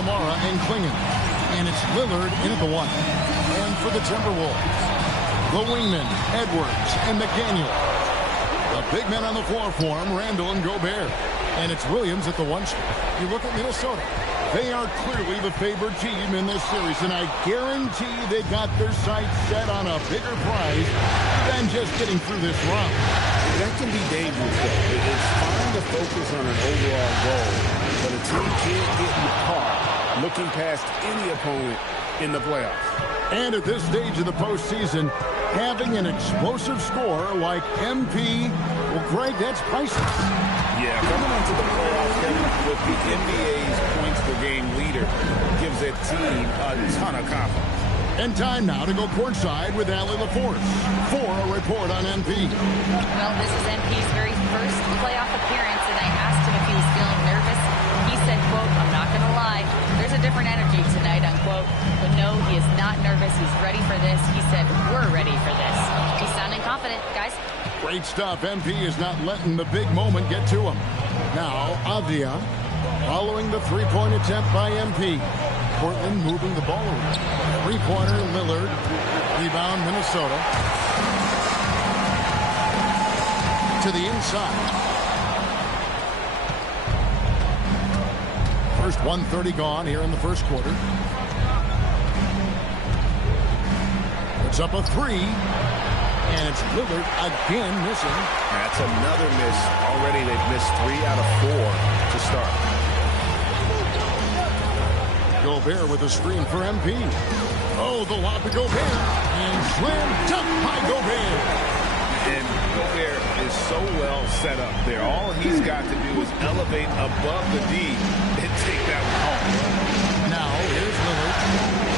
Kamara and Klingon. And it's Lillard in at the 1. And for the Timberwolves, the wingmen, Edwards and McDaniel. The big men on the floor for him, Randall and Gobert. And it's Williams at the 1 spot. You look at Minnesota. They are clearly the favored team in this series, and I guarantee they got their sights set on a bigger prize than just getting through this round. That can be dangerous, though. It's fine to focus on an overall goal, but a team can't get caught looking past any opponent in the playoffs. And at this stage of the postseason, having an explosive scorer like MP, well, Greg, that's priceless. Yeah, coming into the playoffs with the NBA's points per game leader gives that team a ton of confidence. And time now to go courtside with Allie LaForce for a report on MP. Well, this is MP's very first playoff appearance, and I asked him if he was feeling nervous. He said, quote, "I'm not going to lie, there's a different energy tonight," unquote. But no, he is not nervous. He's ready for this. He said, "We're ready for this." He's sounding confident, guys. Great stuff. MP is not letting the big moment get to him. Now, Avdia following the three-point attempt by MP. Portland moving the ball over. Three-pointer, Lillard. Rebound, Minnesota. To the inside. First 1:30 gone here in the first quarter. It's up a 3. And it's Lillard again missing. That's another miss. Already they've missed 3 out of 4 to start. Gobert with a screen for MP. Oh, the lob to Gobert. And slam dunk by Gobert. And Gobert is so well set up there. All he's got to do is elevate above the D and take that one home. Now, here's Lillard.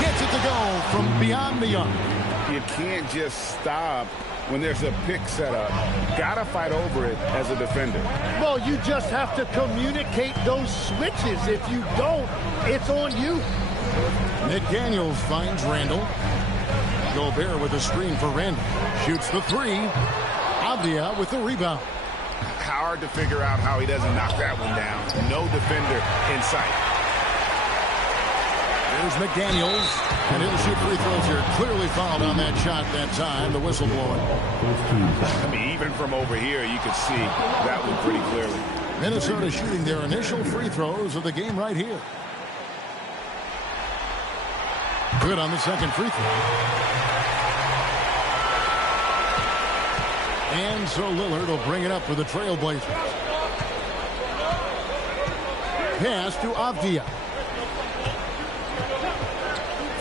Gets it to go from beyond the arc. You can't just stop when there's a pick set up. Gotta fight over it as a defender. Well, you just have to communicate those switches. If you don't, it's on you. McDaniels finds Randall. Gobert with a screen for Randall. Shoots the 3. Avdia with the rebound. Hard to figure out how he doesn't knock that one down. No defender in sight. There's McDaniels, and he'll shoot free throws here. Clearly fouled on that shot that time, the whistle blowing. I mean, even from over here, you could see that one pretty clearly. Minnesota shooting their initial free throws of the game right here. Good on the second free throw. And so Lillard will bring it up for the Trailblazers. Pass to Avdia.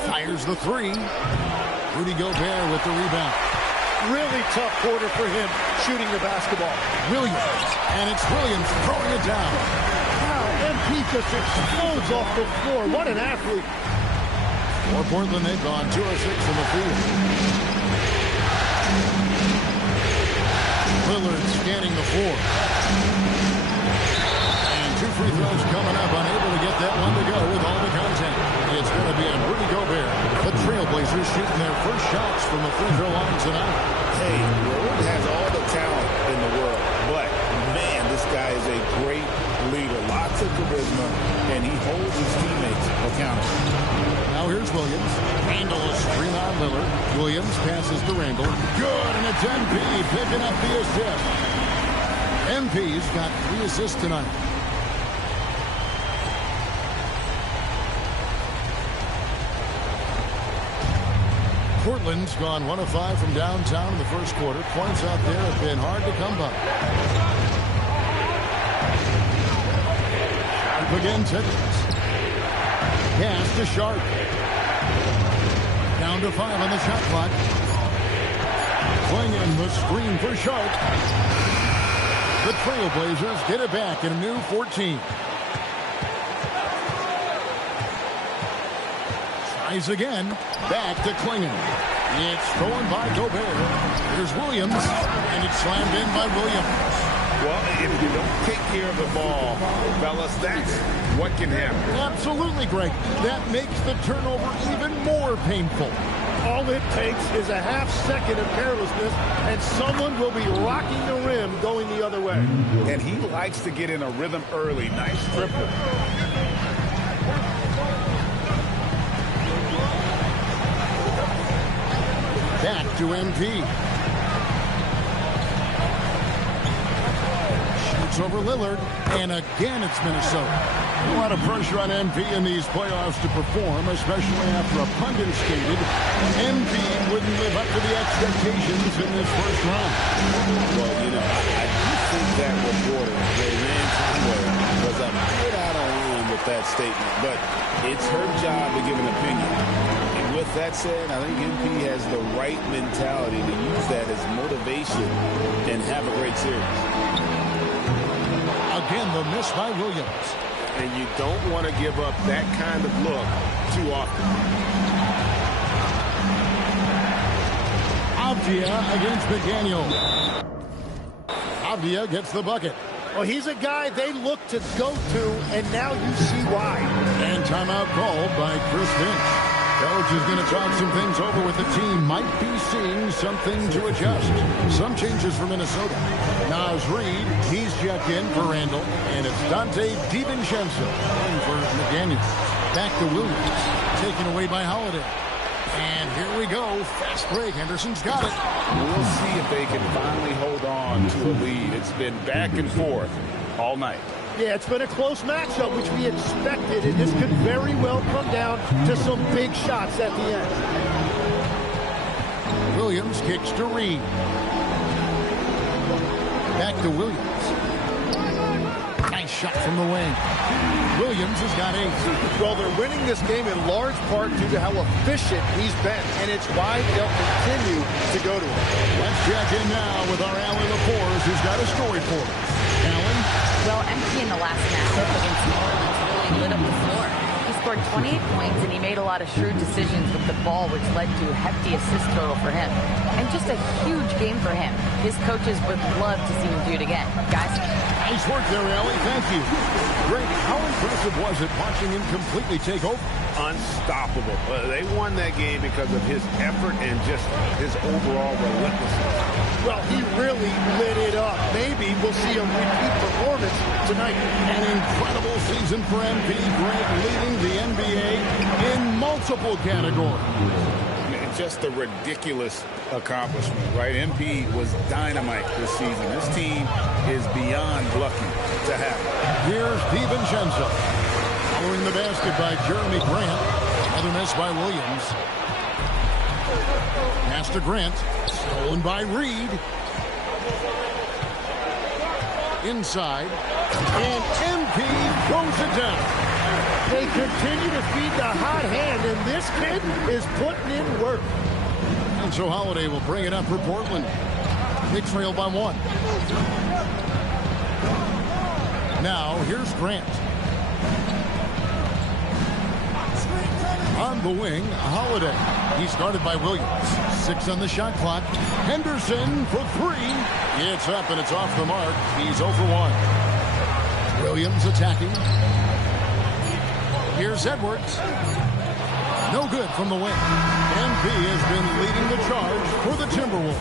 Fires the 3. Rudy Gobert with the rebound. Really tough quarter for him shooting the basketball. Williams. And it's Williams throwing it down. Wow, MP just explodes off the floor. What an athlete. For Portland, they've gone 2 of 6 from the field. Lillard scanning the floor. And 2 free throws coming up. Unable to get that one to go with all the content. It's going to be on Rudy Gobert. The Trailblazers shooting their first shots from the free throw line tonight. Hey, Lillard has all the talent in the world, but man, this guy is a great leader. Lots of charisma, and he holds his teammates accountable. Now here's Williams. Randall a screen on Lillard. Williams passes to Randall. Good, and it's MP picking up the assist. MP's got 3 assists tonight. Portland's gone 1 of 5 from downtown in the first quarter. Points out there have been hard to come by. Sharp again, Tibbins. Pass to Sharp. Down to 5 on the shot clock. Playing in the screen for Sharp. The Trailblazers get it back in a new 14. Tries again. Back to Klingon. It's stolen by Gobert. Here's Williams. And it's slammed in by Williams. Well, if you don't take care of the ball, fellas, that's what can happen. Absolutely, Greg. That makes the turnover even more painful. All it takes is a half second of carelessness, and someone will be rocking the rim going the other way. And he likes to get in a rhythm early. Nice triple. Back to MP. Shoots over Lillard, and again it's Minnesota. A lot of pressure on MP in these playoffs to perform, especially after a pundit stated MP wouldn't live up to the expectations in this first round. Well, you know, I do think that reporter, Rand Conway, was a bit out of line with that statement, but it's her job to give an opinion. And with that said, I think MP has the right mentality to use that as motivation and have a great series. Again, the miss by Williams. And you don't want to give up that kind of look too often. Avdia against McDaniel. Avdia gets the bucket. Well, he's a guy they look to go to, and now you see why. And timeout called by Chris Finch. Coach is going to talk some things over with the team. Might be seeing something to adjust. Some changes for Minnesota. Naz Reid, he's checked in for Randall. And it's Dante DiVincenzo in for McDaniel. Back to Williams. Taken away by Holiday. And here we go. Fast break. Henderson's got it. We'll see if they can finally hold on to a lead. It's been back and forth all night. Yeah, it's been a close matchup, which we expected, and this could very well come down to some big shots at the end. Williams kicks to Reid. Back to Williams. Nice shot from the wing. Williams has got 8. Well, they're winning this game in large part due to how efficient he's been, and it's why they'll continue to go to him. Let's check in now with our Allie LaForce, who's got a story for us. Allie? Well, MP in the last matchup against New Orleans really lit up the floor. He scored 28 points, and he made a lot of shrewd decisions with the ball, which led to a hefty assist total for him. And just a huge game for him. His coaches would love to see him do it again. Guys? Nice work there, Allie. Thank you. Greg, how impressive was it watching him completely take over? Unstoppable. They won that game because of his effort and just his overall relentlessness. Well, he really lit it up. Maybe we'll see a repeat performance tonight. An incredible season for MP. Greg leading the NBA in multiple categories. Just a ridiculous accomplishment, right? MP was dynamite this season. This team is beyond lucky to have it. Here's DiVincenzo. Following the basket by Jeremy Grant. Another miss by Williams. Pass to Grant. Stolen by Reid. Inside. And MP throws it down. They continue to feed the hot hand, and this kid is putting in work. And so Holiday will bring it up for Portland. They trail by 1. Now, here's Grant. On the wing, Holiday. He started by Williams. 6 on the shot clock. Henderson for 3. It's up and it's off the mark. He's 0 for 1. Williams attacking. Here's Edwards. No good from the wing. MP has been leading the charge for the Timberwolves.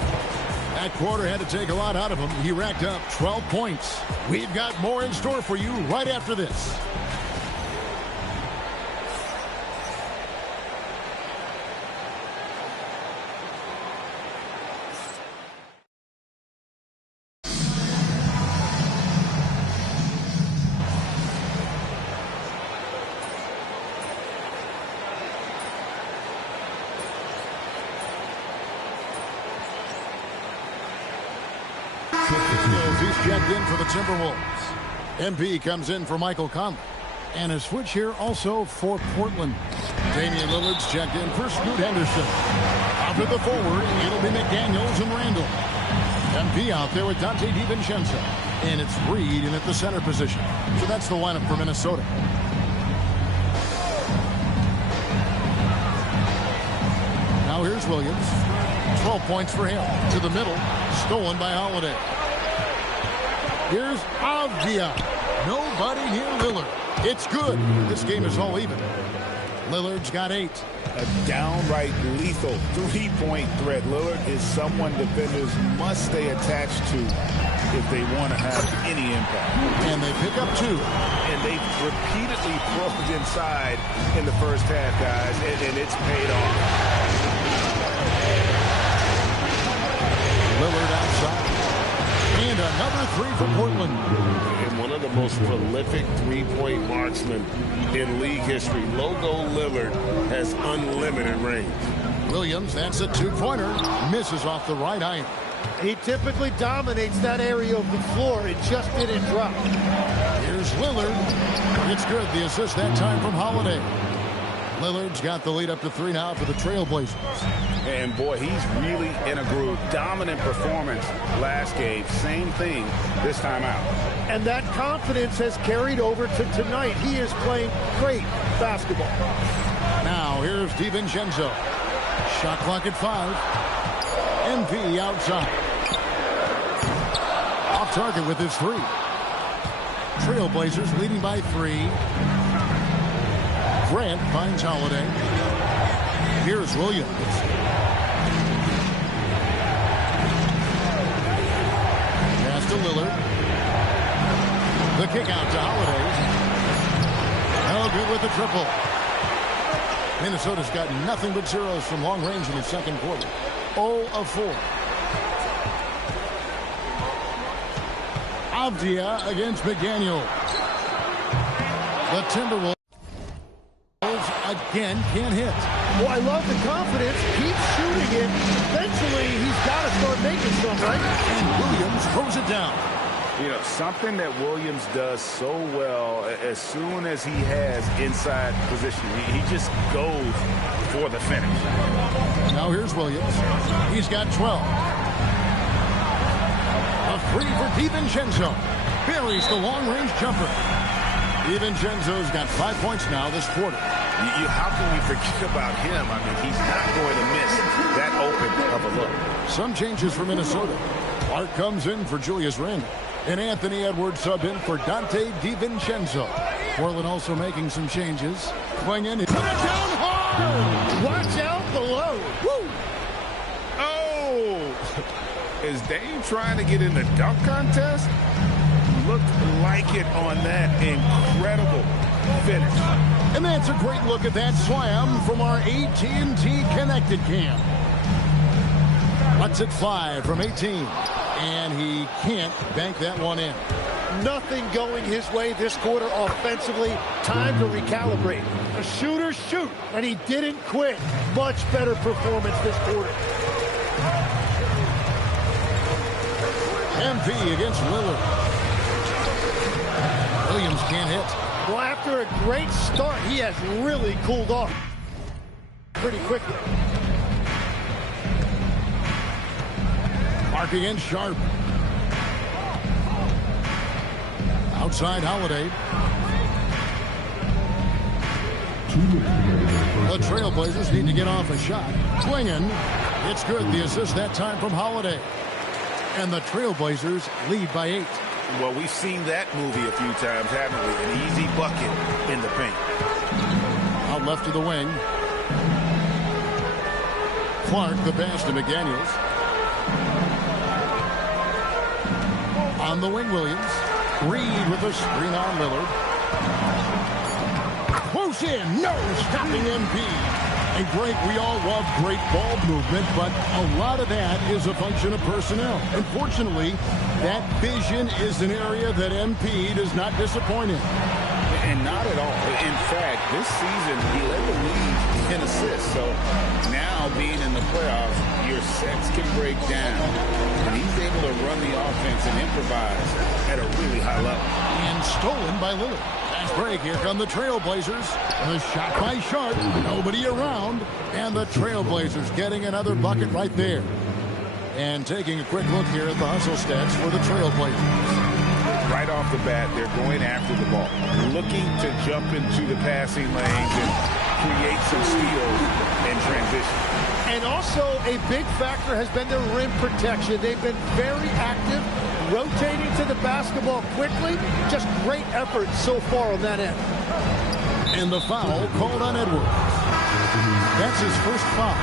That quarter had to take a lot out of him. He racked up 12 points. We've got more in store for you right after this. He's checked in for the Timberwolves. MP comes in for Michael Conley. And a switch here also for Portland. Damian Lillard's checked in for Scoot Henderson. Out to the forward, it'll be McDaniels and Randall. MP out there with Dante DiVincenzo. And it's Reid in at the center position. So that's the lineup for Minnesota. Now here's Williams. 12 points for him. To the middle. Stolen by Holiday. Here's Avdia. Nobody near Lillard. It's good. This game is all even. Lillard's got 8. A downright lethal three-point threat. Lillard is someone defenders must stay attached to if they want to have any impact. And they pick up 2. And they've repeatedly probed inside in the first half, guys, and it's paid off. Lillard outside. And another 3 for Portland. And one of the most prolific three-point marksmen in league history. Logo Lillard has unlimited range. Williams, that's a 2-pointer. Misses off the right iron. He typically dominates that area of the floor. It just didn't drop. Here's Lillard. It's good. The assist that time from Holiday. Lillard's got the lead up to 3 now for the Trailblazers. And boy, he's really in a groove. Dominant performance last game. Same thing this time out. And that confidence has carried over to tonight. He is playing great basketball. Now here's DiVincenzo. Shot clock at 5. MP outside. Off target with his 3. Trailblazers leading by 3. Grant finds Holiday. Here's Williams. Pass to Lillard. The kick out to Holiday. No good with the triple. Minnesota's got nothing but zeros from long range in the second quarter. 0 of 4. Avdia against McDaniel. The Timberwolves again can't hit. Well, I love the confidence. Keep shooting it. Eventually, he's got to start making some, right? And Williams throws it down. You know, something that Williams does so well, as soon as he has inside position, he just goes for the finish. Now here's Williams. He's got 12. A 3 for DiVincenzo. Buries the long-range jumper. DiVincenzo's got 5 points now this quarter. How can we forget about him? I mean, he's not going to miss that open of a look. Some changes for Minnesota. Clark comes in for Julius Randle. And Anthony Edwards sub in for Dante DiVincenzo. Portland also making some changes. Going in. Put it down hard! Watch out below. Woo! Oh! Is Dame trying to get in the dunk contest? Looked like it on that incredible finish. And that's a great look at that slam from our AT&T Connected Cam. Lets it fly from 18. And he can't bank that one in. Nothing going his way this quarter offensively. Time to recalibrate. The shooters shoot, and he didn't quit. Much better performance this quarter. MP against Lillard. Williams can't hit. Well, after a great start, he has really cooled off pretty quickly. Mark against Sharp. Outside Holiday. The Trailblazers need to get off a shot. Swinging. It's good. The assist that time from Holiday. And the Trailblazers lead by 8. Well, we've seen that movie a few times, haven't we? An easy bucket in the paint. Out left to the wing. Clark, the pass to McDaniels. On the wing, Williams. Reed with a screen on Lillard. Close in. No stopping MP. And Greg, we all love great ball movement, but a lot of that is a function of personnel. Unfortunately, that vision is an area that MP does not disappoint in. And not at all. In fact, this season, he led the league in assists. So now, being in the playoffs, your sets can break down. And he's able to run the offense and improvise at a really high level. And stolen by Lillard. Fast break. Here come the Trailblazers. The shot by Sharp. Nobody around. And the Trailblazers getting another bucket right there. And taking a quick look here at the hustle stats for the Trailblazers. Right off the bat, they're going after the ball, looking to jump into the passing lanes and create some steals in transition. And also a big factor has been their rim protection. They've been very active, rotating to the basketball quickly. Just great effort so far on that end. And the foul called on Edwards. That's his first foul.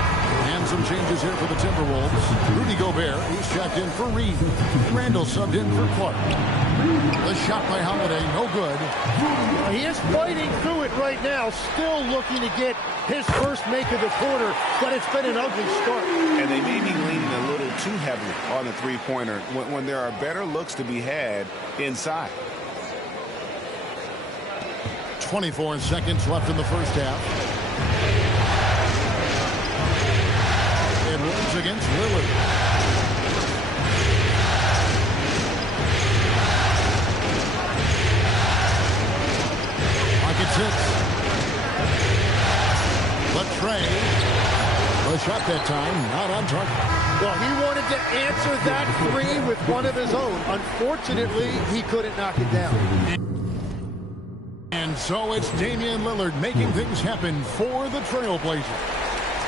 And some changes here for the Timberwolves. Rudy Gobert, he's checked in for Reed. Randall subbed in for Clark. The shot by Holiday, no good. He is fighting through it right now, still looking to get his first make of the quarter, but it's been an ugly start. And they may be leaning a little too heavily on the three-pointer when there are better looks to be had inside. 24 seconds left in the first half. Edwards against Lillard. Pockets hits. Latrey. The shot that time, not on target. Well, he wanted to answer that three with one of his own. Unfortunately, he couldn't knock it down. And so it's Damian Lillard making things happen for the Trailblazers.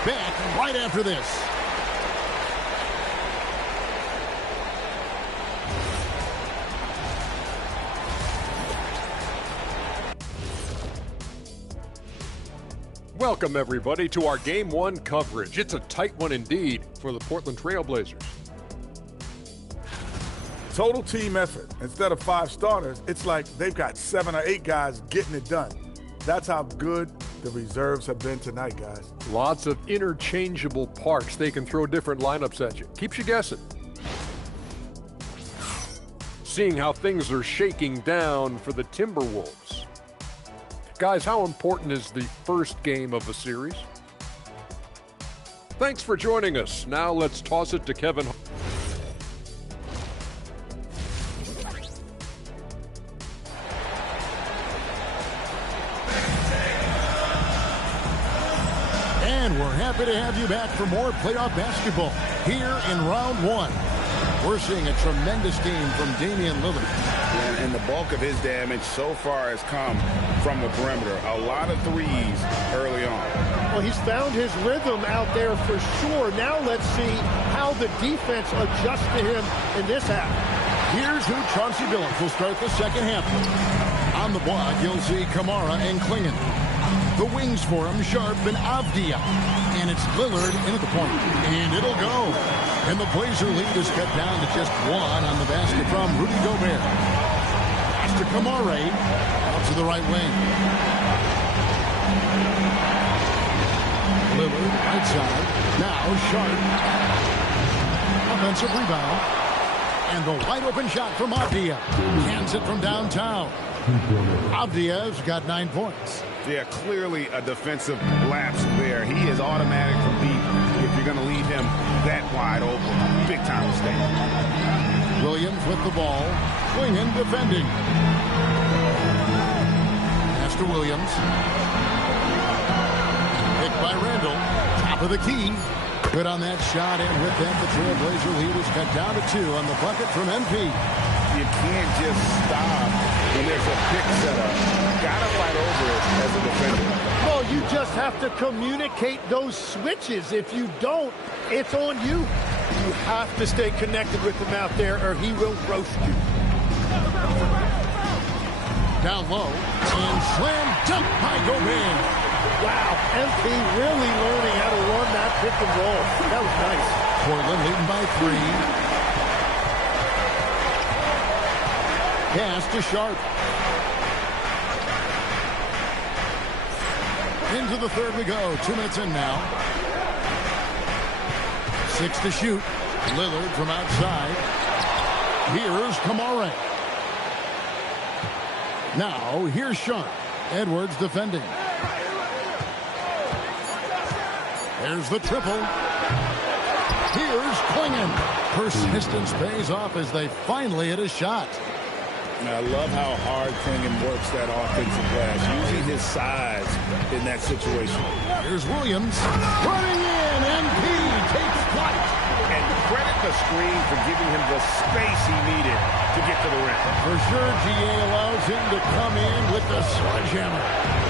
Back right after this. Welcome, everybody, to our Game 1 coverage. It's a tight one indeed for the Portland Trailblazers. Total team effort. Instead of 5 starters, it's like they've got 7 or 8 guys getting it done. That's how good the reserves have been tonight, guys. Lots of interchangeable parts. They can throw different lineups at you. Keeps you guessing. Seeing how things are shaking down for the Timberwolves. Guys, how important is the first game of a series? Thanks for joining us. Now let's toss it to Kevin. And we're happy to have you back for more playoff basketball here in round 1. We're seeing a tremendous game from Damian Lillard. And the bulk of his damage so far has come from the perimeter. A lot of threes early on. Well, he's found his rhythm out there for sure. Now let's see how the defense adjusts to him in this half. Here's who Chauncey Billups will start the second half. On the block, you'll see Kamara and Klingon. The wings for him, Sharp and Avdia. And it's Lillard in at the point. And it'll go. And the Blazer lead is cut down to just 1 on the basket from Rudy Gobert. Pass to Kamara. Out to the right wing. Lillard, right side. Now Sharp. Offensive rebound. And the wide open shot from Avdia. Cans it from downtown. Avdia's got 9 points. Yeah, clearly a defensive lapse there. He is automatic from deep if you're going to leave him that wide open. Big time mistake. Williams with the ball. Klingon defending. Pass to Williams. Picked by Randall. Top of the key. Good on that shot, and with that, the Trailblazer lead is cut down to 2 on the bucket from MP. You can't just stop when there's a pick setup. Gotta fight over it as a defender. Well, you just have to communicate those switches. If you don't, it's on you. You have to stay connected with him out there, or he will roast you. Down low, and slam dunk by Gobert. Wow, MP really learning how to run that pick and roll. That was nice. Portland leading by 3. Pass to Sharp. Into the third we go. 2 minutes in now. 6 to shoot. Lillard from outside. Here's Kamara. Now, here's Sharp. Edwards defending. There's the triple. Here's Klingon. Persistence pays off as they finally hit a shot. And I love how hard Klingon works that offensive glass, using his size in that situation. Here's Williams running in, and he takes flight. And credit the screen for giving him the space he needed to get to the rim. For sure, GA allows him to come in with the sledgehammer.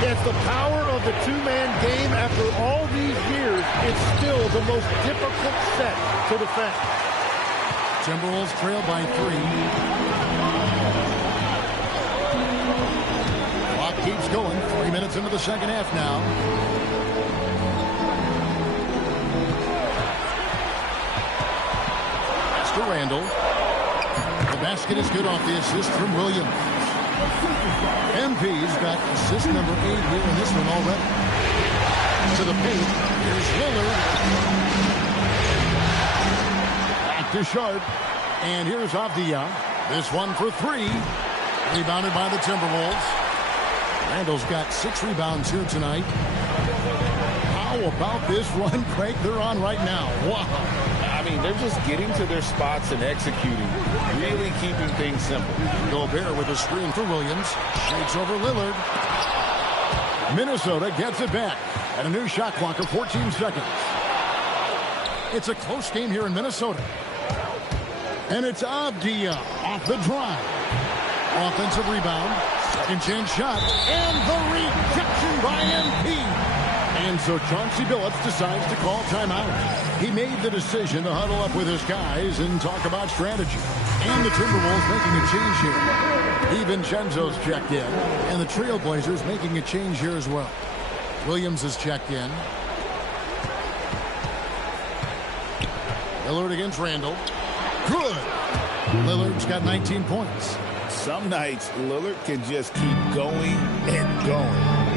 It's the power of the two-man game. After all these years, it's still the most difficult set to defend. Timberwolves trail by 3. Clock keeps going. 3 minutes into the second half now. Pass to Randall. The basket is good off the assist from Williams. MP's got assist number 8 here in this one already. To the paint. Here's Lillard. Back to Sharp. And here's Avdia. This one for 3. Rebounded by the Timberwolves. Randall's got 6 rebounds here tonight. How about this run, Craig, they're on right now? Wow. I mean, they're just getting to their spots and executing, really keeping things simple. Gobert with a screen for Williams. Shakes over Lillard. Minnesota gets it back. And a new shot clock of 14 seconds. It's a close game here in Minnesota. And it's Avdia off the drive. Offensive rebound. Second chance shot. And the rejection by MP. And so Chauncey Billups decides to call timeout. He made the decision to huddle up with his guys and talk about strategy. And the Timberwolves making a change here. DiVincenzo's checked in. And the Trailblazers making a change here as well. Williams is checked in. Lillard against Randall. Good. Lillard's got 19 points. Some nights, Lillard can just keep going and going.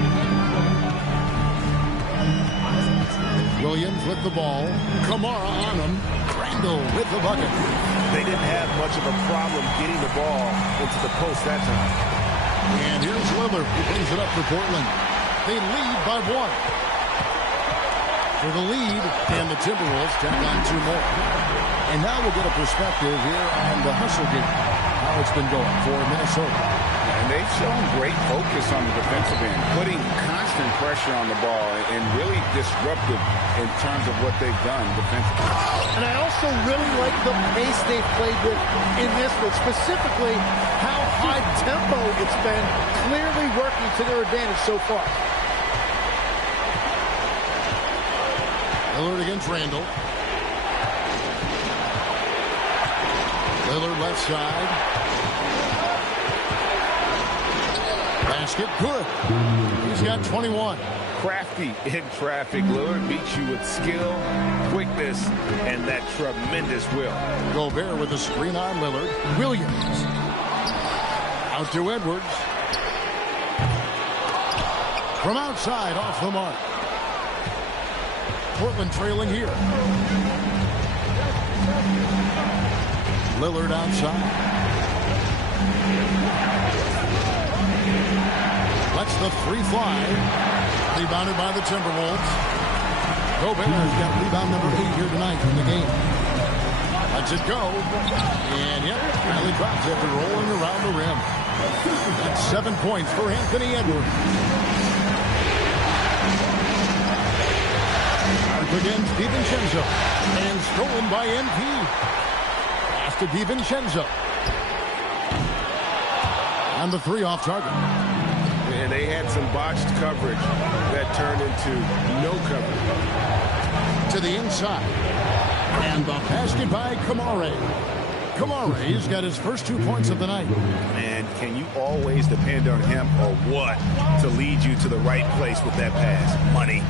Williams with the ball. Kamara on him. Randall with the bucket. They didn't have much of a problem getting the ball into the post that time. And here's Lillard, who brings it up for Portland. They lead by 1. For the lead, and the Timberwolves take on 2 more. And now we'll get a perspective here on the hustle game, how it's been going for Minnesota. And they've shown great focus on the defensive end, putting constant pressure on the ball and really disruptive in terms of what they've done defensively. And I also really like the pace they've played with in this one, specifically how high tempo it's been, clearly working to their advantage so far. Lillard against Randall. Lillard left side. Basket good. He's got 21. Crafty in traffic. Lillard beats you with skill, quickness, and that tremendous will. Gobert with a screen on Lillard. Williams. Out to Edwards. From outside, off the mark. Portland trailing here. Lillard outside. Lets the 3 fly. Rebounded by the Timberwolves. Gobert's got rebound number 8 here tonight in the game. Lets it go. And yep, finally drops after rolling around the rim. That's 7 points for Anthony Edwards. Against DiVincenzo. And stolen by MP. Pass to DiVincenzo. And the 3 off target. And they had some botched coverage that turned into no coverage. To the inside. And the basket by Kamara. Kamara's got his first 2 points of the night. And can you always depend on him or what to lead you to the right place with that pass? Money.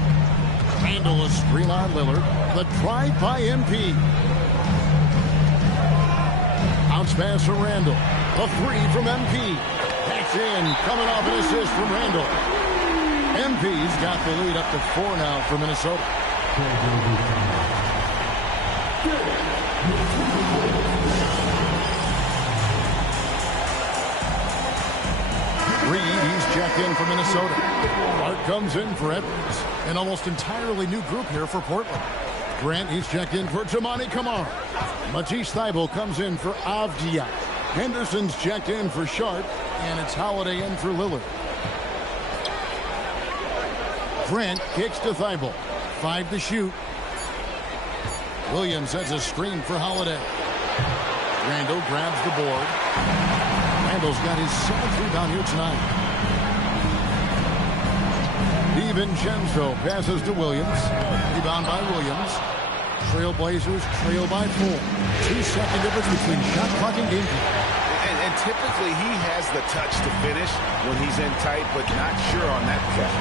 Randall, a screen on Lillard. The drive by MP. Bounce pass from Randall. A 3 from MP. That's in. Coming off an assist from Randall. MP's got the lead up to 4 now for Minnesota. Reed, he's checked in for Minnesota. Clark comes in for Edwards. An almost entirely new group here for Portland. Grant, he's checked in for Toumani Camara. Matisse Thybulle comes in for Avdia. Henderson's checked in for Sharp. And it's Holiday in for Lillard. Grant kicks to Thybulle. 5 to shoot. Williams has a screen for Holiday. Randall grabs the board. Randall's got his 7th rebound here tonight. DiVincenzo passes to Williams. Rebound by Williams. Trailblazers trail by 4. 2-second difference between shot clock and game clock. And typically he has the touch to finish when he's in tight, but not sure on that possession.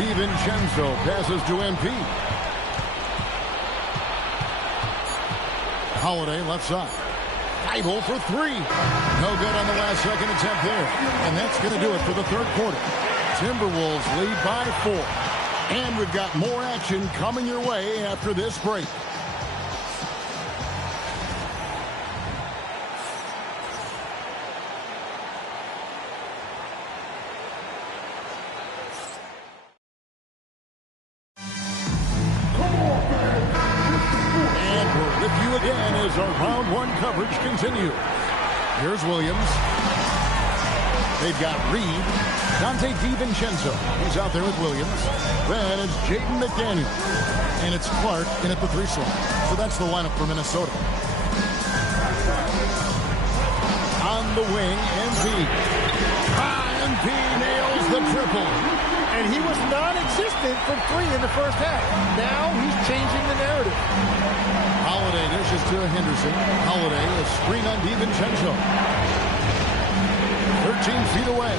DiVincenzo passes to MP. Holiday left side. Idle for 3. No good on the last second attempt there. And that's going to do it for the third quarter. Timberwolves lead by 4. And we've got more action coming your way after this break. As our round 1 coverage continues. Here's Williams. They've got Reed. Dante DiVincenzo. He's out there with Williams. Then it's Jaden McDaniel. And it's Clark in at the 3 slot. So that's the lineup for Minnesota. On the wing, MP. MP nails the triple. And he was non-existent from 3 in the first half. Now he's changing the narrative. Holiday dishes to Henderson. Holiday, a screen on DiVincenzo. 13 feet away.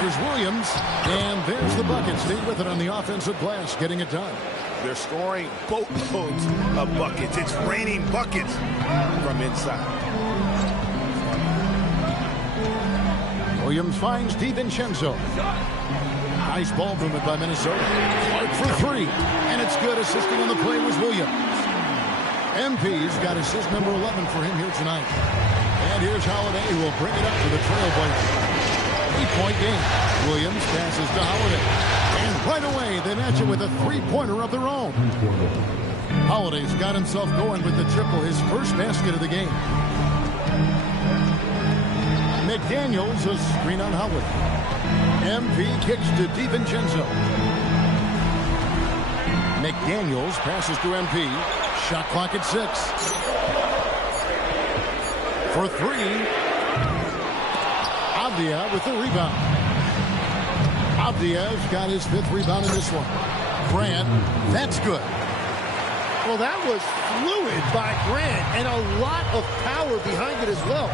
Here's Williams. And there's the bucket. Stay with it on the offensive glass, getting it done. They're scoring boatloads of buckets. It's raining buckets from inside. Williams finds DiVincenzo. Nice ball movement by Minnesota. Clark for 3. And it's good. Assisting on the play was Williams. MP's got assist number 11 for him here tonight. And here's Holiday, who will bring it up to the Trailblazers. 3-point game. Williams passes to Holiday. And right away, they match it with a 3-pointer of their own. Holiday's got himself going with the triple, his first basket of the game. McDaniels, a screen on Howard. MP kicks to DiVincenzo. McDaniels passes to MP. Shot clock at 6. For 3. Avdia with the rebound. Avdia's got his 5th rebound in this one. Grant, that's good. Well, that was fluid by Grant and a lot of power behind it as well.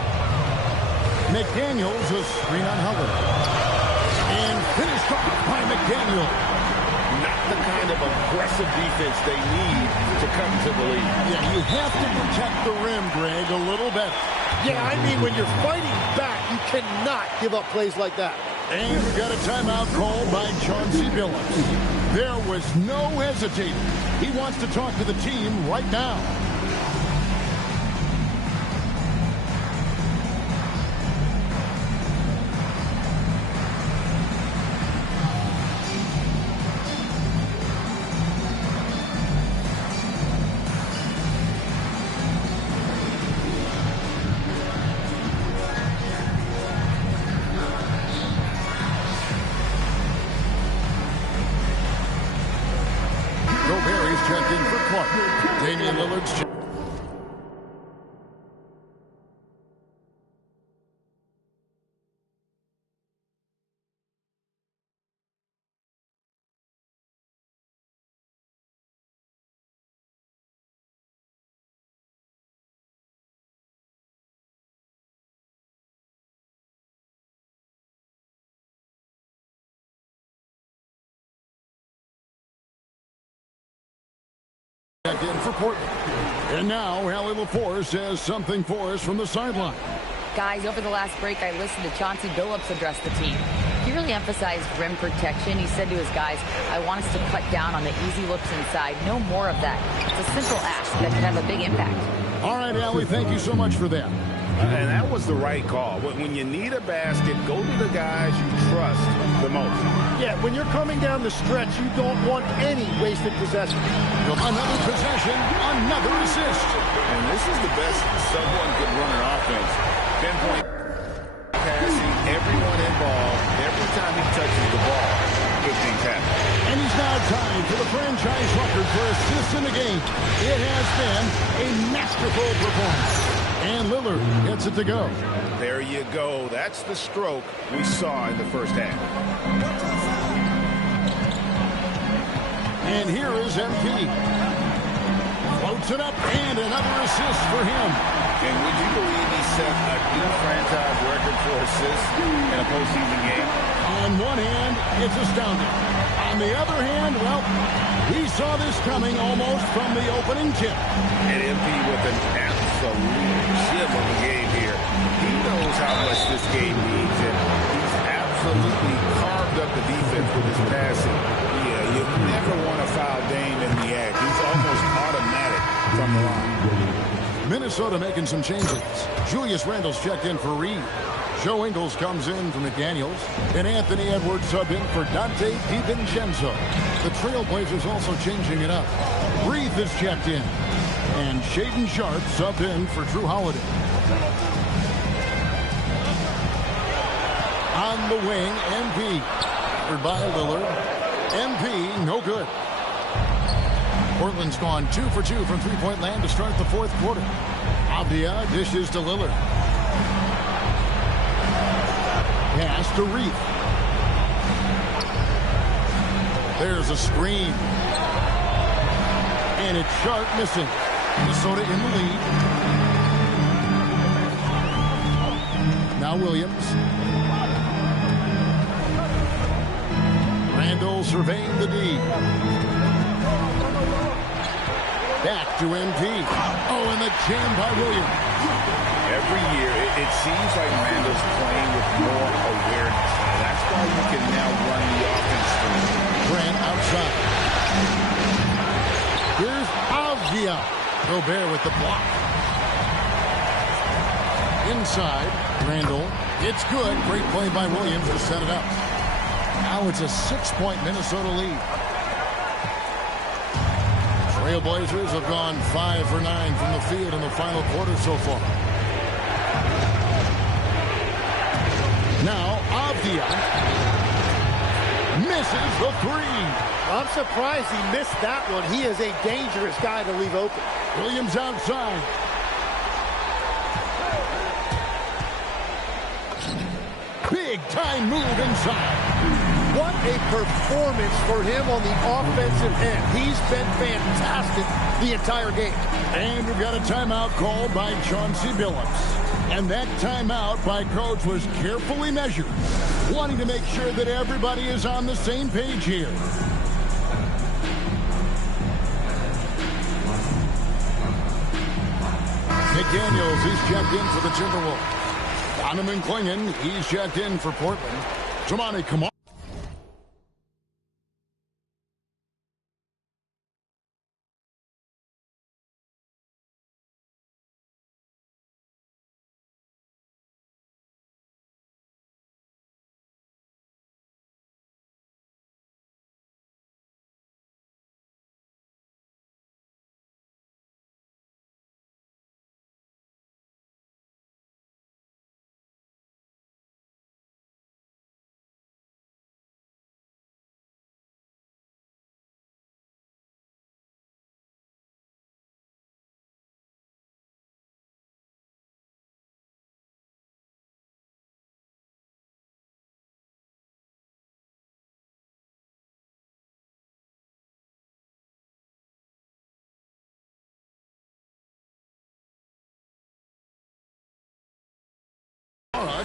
McDaniels, a screen on Howard. And finished off by McDaniel. Not the kind of aggressive defense they need to come to the lead. Yeah, you have to protect the rim, Greg, a little better. Yeah, I mean, when you're fighting back, you cannot give up plays like that. And we got a timeout called by Chauncey Billups. There was no hesitating. He wants to talk to the team right now. Checked in for Clark. Damian Lillard's checked. In for Portland. And now Allie LaForce says something for us from the sideline. Guys, over the last break, I listened to Chauncey Billups address the team. He really emphasized rim protection. He said to his guys, I want us to cut down on the easy looks inside. No more of that. It's a simple ask that could have a big impact. All right, Allie, thank you so much for that. And that was the right call. When you need a basket, go to the guys you trust the most. Yeah, when you're coming down the stretch, you don't want any wasted possession. Another possession, another assist. And this is the best someone could run an offense. Pinpoint passing, everyone involved. Every time he touches the ball, good things happen. And he's now tied for the franchise record for assists in the game. It has been a masterful performance. And Lillard gets it to go. There you go. That's the stroke we saw in the first half. And here is MP. Floats it up, and another assist for him. And would you believe he set a new franchise record for assists in a postseason game? On one hand, it's astounding. On the other hand, well, he saw this coming almost from the opening tip. And MP with an absolute gem of a game here. He knows how much this game needs, and he's absolutely carved up the defense with his passing. Yeah, you never want to foul Dame in the act. He's almost automatic from the line. Minnesota making some changes. Julius Randle's checked in for Reed. Joe Ingles comes in for McDaniels. And Anthony Edwards sub in for Dante DiVincenzo. The Trailblazers also changing it up. Reed is checked in. And Shaedon Sharpe subbed in for Drew Holiday. On the wing, MP. Covered by Lillard. MP, no good. Portland's gone 2 for 2 from three-point land to start the fourth quarter. Avdia dishes to Lillard. Pass to Reed. There's a screen. And it's Sharpe missing. Minnesota in the lead. Now Williams. Randle surveying the D. Back to MP. Oh, and the jam by Williams. Every year, it seems like Randle's playing with more awareness. That's why you can now run the offense through. Grant outside. Here's Avdia. Gobert with the block. Inside, Randle. It's good. Great play by Williams to set it up. Now it's a 6-point Minnesota lead. Trailblazers have gone 5 for 9 from the field in the final quarter so far. Now, Avdia misses the three. I'm surprised he missed that one. He is a dangerous guy to leave open. Williams outside. Big time move inside. What a performance for him on the offensive end. He's been fantastic the entire game. And we've got a timeout called by Chauncey Billups. And that timeout by Coach was carefully measured, wanting to make sure that everybody is on the same page here. McDaniels, he's checked in for the Timberwolves. Donovan Clingan, he's checked in for Portland. Toumani Camara.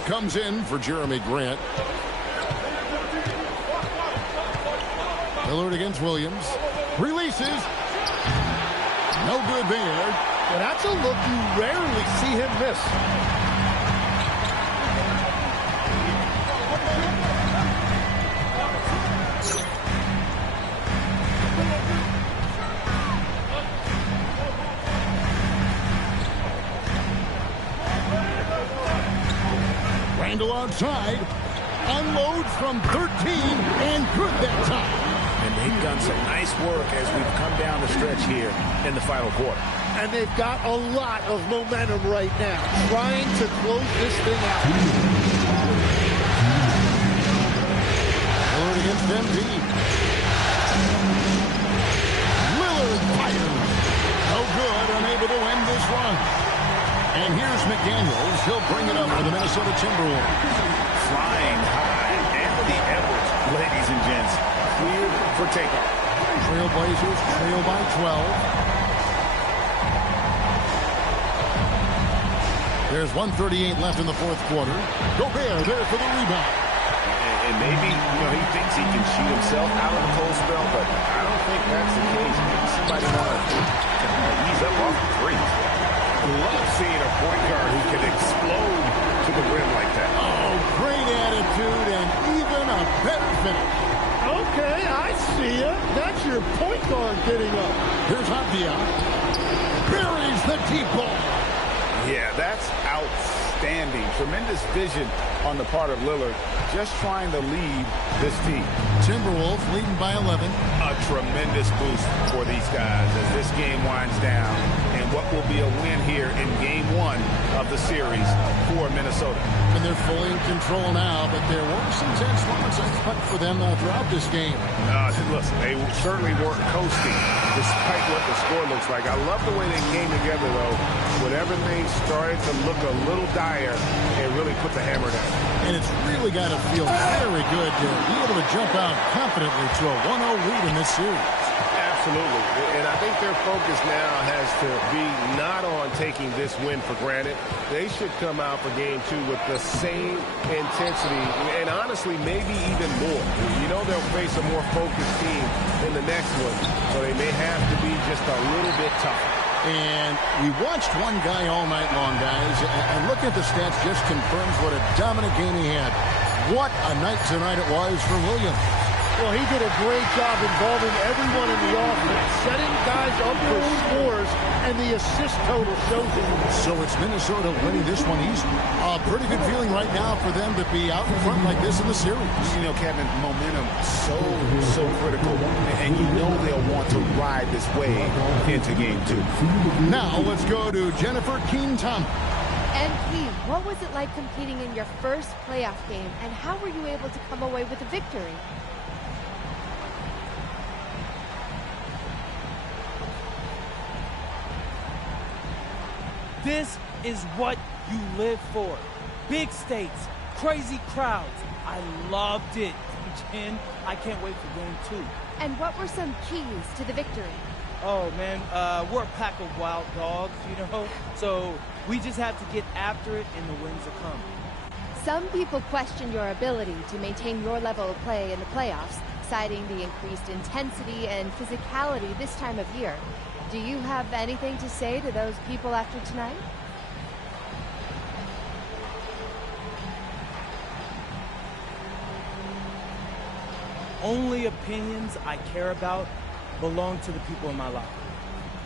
Comes in for Jeremy Grant. Lillard against Williams. Releases. No good there. Well, that's a look you rarely see him miss. Randle outside, unloads from 13, and good that time. And they've done some nice work as we've come down the stretch here in the final quarter. And they've got a lot of momentum right now, trying to close this thing out. Lillard against MP. Lillard fires. No good, unable to end this run. And And here's McDaniels. He'll bring it up for the Minnesota Timberwolves. Flying high. Anthony Edwards, ladies and gents, cleared for takeoff. Trailblazers trail by 12. There's 1:38 left in the fourth quarter. Gobert there for the rebound. And maybe, he thinks he can shoot himself out of the cold spell, but I don't think that's the case. Maybe somebody wants to ease up off the three. I love seeing a point guard who can explode to the rim like that. Oh, great attitude and even a better finish. Okay, I see ya. That's your point guard getting up. Here's Abdia. Buries the deep ball. Yeah, that's outstanding. Tremendous vision on the part of Lillard, just trying to lead this team. Timberwolves leading by 11. A tremendous boost for these guys as this game winds down, and what will be a win here in Game 1 of the series for Minnesota. And they're fully in control now, but there were some tense moments, I thought, for them throughout this game. Listen, they certainly weren't coasting despite what the score looks like. I love the way they came together, though. Whenever they started to look a little dire, they really put the hammer down. And it's really got to feel very good to be able to jump out confidently to a 1-0 lead in this series. Absolutely. And I think their focus now has to be not on taking this win for granted. They should come out for Game 2 with the same intensity and honestly maybe even more. They'll face a more focused team in the next one, so they may have to be just a little bit tougher. And we watched one guy all night long, guys, and looking at the stats just confirms what a dominant game he had. What a night tonight it was for Williams. Well, he did a great job involving everyone in the offense, setting guys up for scores, and the assist total shows it. So it's Minnesota winning this one easy. A pretty good feeling right now for them to be out in front like this in the series. Kevin, momentum so critical, and they'll want to ride this wave into Game 2. Now let's go to Jennifer Keene-Thomas. NP, what was it like competing in your first playoff game, and how were you able to come away with a victory? This is what you live for. Big stakes, crazy crowds. I loved it. Jen, I can't wait for Game 2. And what were some keys to the victory? Oh, man, we're a pack of wild dogs, so we just have to get after it and the wins will come. Some people question your ability to maintain your level of play in the playoffs, citing the increased intensity and physicality this time of year. Do you have anything to say to those people after tonight? Only opinions I care about belong to the people in my life.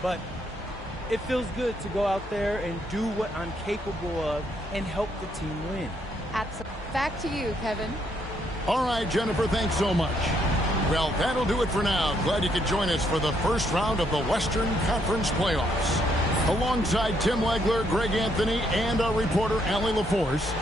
But it feels good to go out there and do what I'm capable of and help the team win. Absolutely. Back to you, Kevin. All right, Jennifer, thanks so much. Well, that'll do it for now. Glad you could join us for the first round of the Western Conference Playoffs. Alongside Tim Legler, Greg Anthony, and our reporter, Allie LaForce.